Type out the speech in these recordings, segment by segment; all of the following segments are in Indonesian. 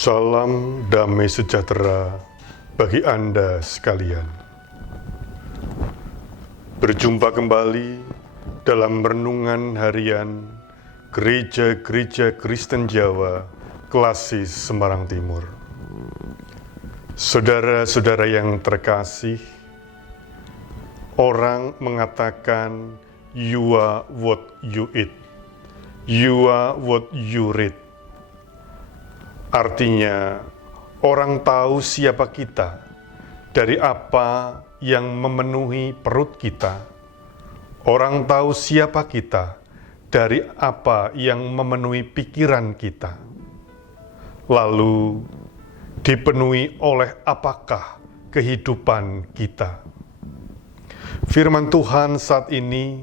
Salam damai sejahtera bagi Anda sekalian. Berjumpa kembali dalam renungan harian Gereja-Gereja Kristen Jawa Klasis Semarang Timur. Saudara-saudara yang terkasih, orang mengatakan you are what you eat, you are what you read. Artinya, orang tahu siapa kita dari apa yang memenuhi perut kita. Orang tahu siapa kita dari apa yang memenuhi pikiran kita. Lalu, dipenuhi oleh apakah kehidupan kita. Firman Tuhan saat ini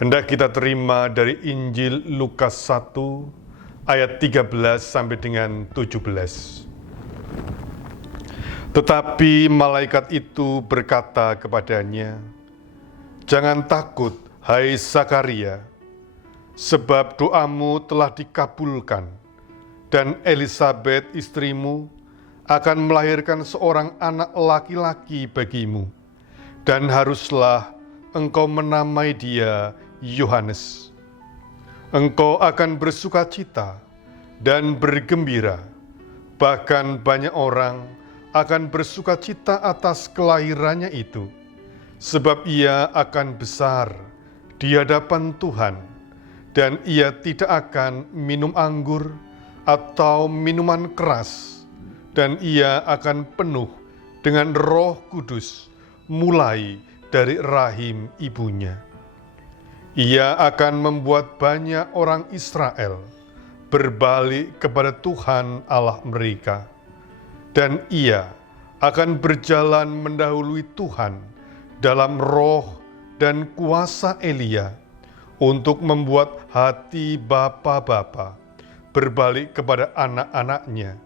hendak kita terima dari Injil Lukas 1, ayat 13 sampai dengan 17. Tetapi malaikat itu berkata kepadanya, "Jangan takut, hai Zakaria, sebab doamu telah dikabulkan, dan Elisabet istrimu akan melahirkan seorang anak laki-laki bagimu, dan haruslah engkau menamai dia Yohanes. Engkau akan bersukacita dan bergembira, bahkan banyak orang akan bersukacita atas kelahirannya itu, sebab ia akan besar di hadapan Tuhan, dan ia tidak akan minum anggur atau minuman keras, dan ia akan penuh dengan Roh Kudus mulai dari rahim ibunya. Ia akan membuat banyak orang Israel berbalik kepada Tuhan Allah mereka, dan ia akan berjalan mendahului Tuhan dalam roh dan kuasa Elia untuk membuat hati bapa-bapa berbalik kepada anak-anaknya,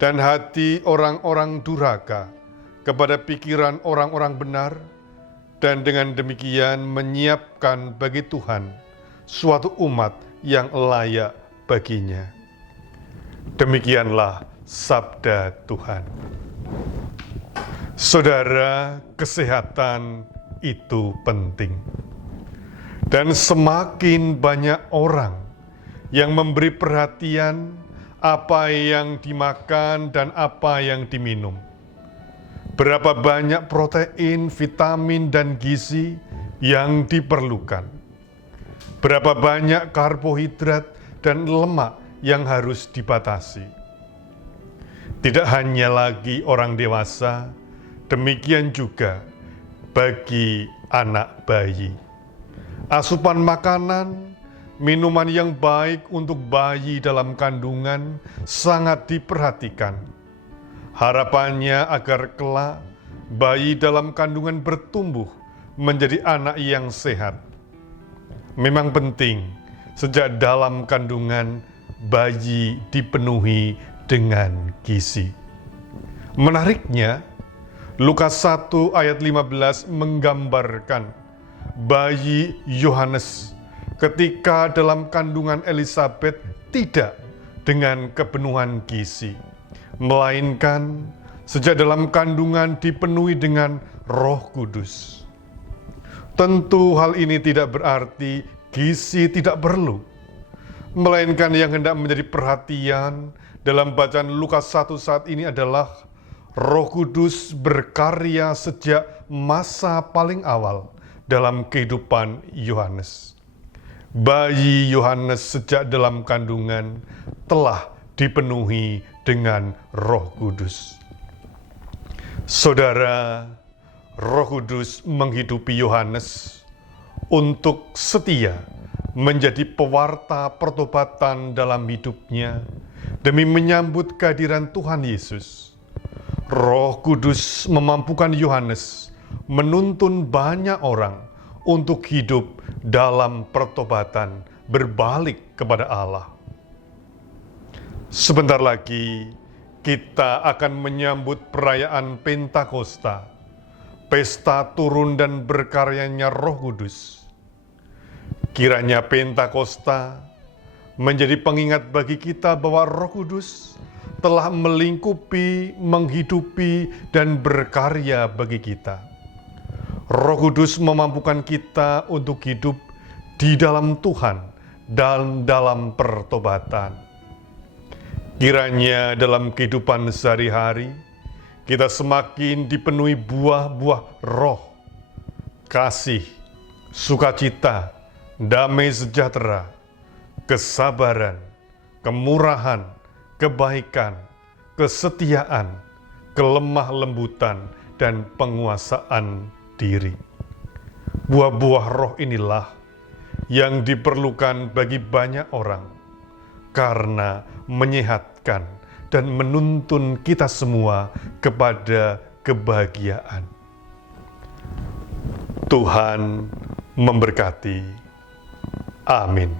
dan hati orang-orang durhaka kepada pikiran orang-orang benar, dan dengan demikian menyiapkan bagi Tuhan suatu umat yang layak baginya." Demikianlah sabda Tuhan. Saudara, kesehatan itu penting. Dan semakin banyak orang yang memberi perhatian apa yang dimakan dan apa yang diminum. Berapa banyak protein, vitamin, dan gizi yang diperlukan. Berapa banyak karbohidrat dan lemak yang harus dibatasi. Tidak hanya lagi orang dewasa, demikian juga bagi anak bayi. Asupan makanan, minuman yang baik untuk bayi dalam kandungan sangat diperhatikan. Harapannya agar kelak bayi dalam kandungan bertumbuh menjadi anak yang sehat. Memang penting sejak dalam kandungan bayi dipenuhi dengan gizi. Menariknya, Lukas 1 ayat 15 menggambarkan bayi Yohanes ketika dalam kandungan Elisabet tidak dengan kepenuhan gizi, melainkan sejak dalam kandungan dipenuhi dengan Roh Kudus. Tentu hal ini tidak berarti gizi tidak perlu, melainkan yang hendak menjadi perhatian dalam bacaan Lukas 1 saat ini adalah Roh Kudus berkarya sejak masa paling awal dalam kehidupan Yohanes. Bayi Yohanes sejak dalam kandungan telah dipenuhi dengan Roh Kudus. Saudara, Roh Kudus menghidupi Yohanes untuk setia menjadi pewarta pertobatan dalam hidupnya demi menyambut kehadiran Tuhan Yesus. Roh Kudus memampukan Yohanes menuntun banyak orang untuk hidup dalam pertobatan berbalik kepada Allah. Sebentar lagi kita akan menyambut perayaan Pentakosta, pesta turun dan berkaryanya Roh Kudus. Kiranya Pentakosta menjadi pengingat bagi kita bahwa Roh Kudus telah melingkupi, menghidupi, dan berkarya bagi kita. Roh Kudus memampukan kita untuk hidup di dalam Tuhan dan dalam pertobatan. Kiranya dalam kehidupan sehari-hari, kita semakin dipenuhi buah-buah roh, kasih, sukacita, damai sejahtera, kesabaran, kemurahan, kebaikan, kesetiaan, kelemah lembutan, dan penguasaan diri. Buah-buah roh inilah yang diperlukan bagi banyak orang karena menyehatkan dan menuntun kita semua kepada kebahagiaan. Tuhan memberkati. Amin.